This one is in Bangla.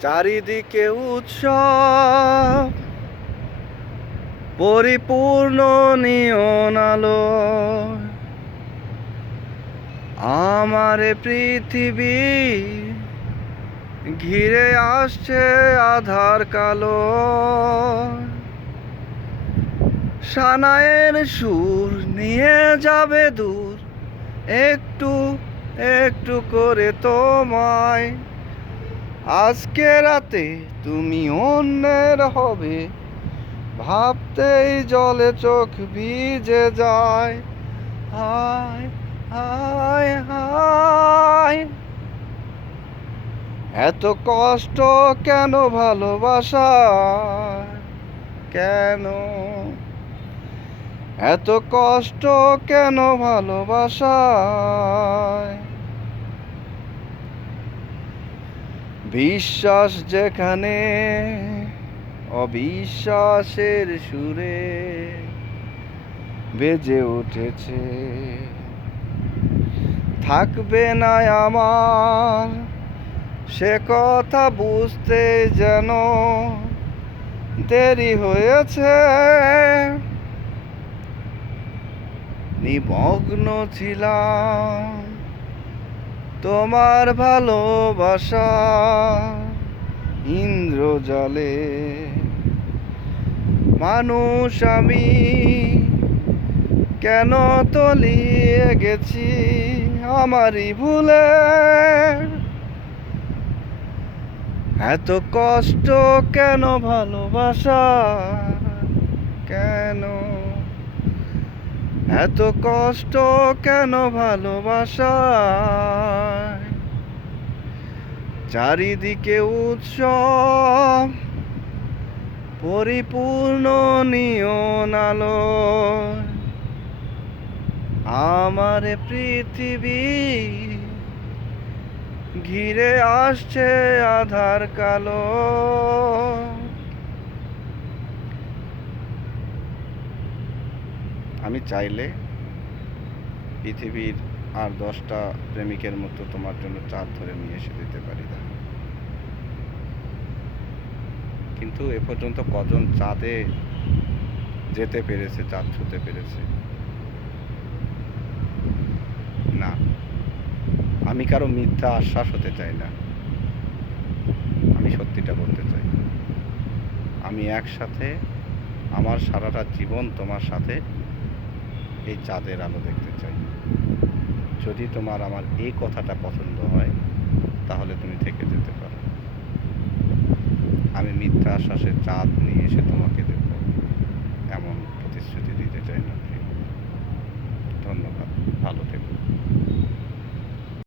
চারিদিকে উৎসব, পরিপূর্ণ নিয়ন আলো। আমার পৃথিবী ঘিরে আসছে আধার কালো। সানায়ের সুর নিয়ে যাবে দূর, একটু একটু করে তোমায়। আজকে রাতে তুমি অন্যের হবে। ভাবতেই জলে চোখ ভিজে যায়। হায় হায় হায়। এত কষ্ট কেন ভালোবাসা কেন? এত কষ্ট কেন ভালোবাসায় বিশ্বাস যেখানে, অবিশ্বাসের সুরে বেজে উঠেছে। থাকবে না আমার সে কথা বুঝতে যেন দেরি হয়েছে। নিমগ্ন ছিলাম তোমার ভালোবাসা ইন্দ্রজালে। মানুষ আমি কেন তলিয়ে গেছি আমারই ভুলে? এত কষ্ট কেন ভালোবাসা? কেন এত কষ্ট কেন ভালোবাসা চারিদিকে উৎসব, পরিপূর্ণ নিয়ন আলো আমার পৃথিবী ঘিরে আসছে আধার কালো। আমি চাইলে পৃথিবীর আর দশটা প্রেমিকের মতো তোমার জন্য চাঁদ ধরে নিয়ে এসে দিতে পারি না। কিন্তু এ পর্যন্ত কজন চাঁদে যেতে পেরেছে, চাঁদ ছুতে পেরেছে? না। আমি কারও মিথ্যা আশ্বাস হতে চাই না। আমি সত্যিটা বলতে চাই। আমি একসাথে আমার সারাটা জীবন তোমার সাথে এই চাঁদের আলো দেখতে চাই। যদি তোমার আমার এই কথাটা পছন্দ হয়, তাহলে তুমি থেকে যেতে পারো। আমি মিথ্যা আশ্বাসে চাঁদ নিয়ে এসে তোমাকে দেব এমন প্রতিশ্রুতি দিতে চাই না। ধন্যবাদ। ভালো থেকো।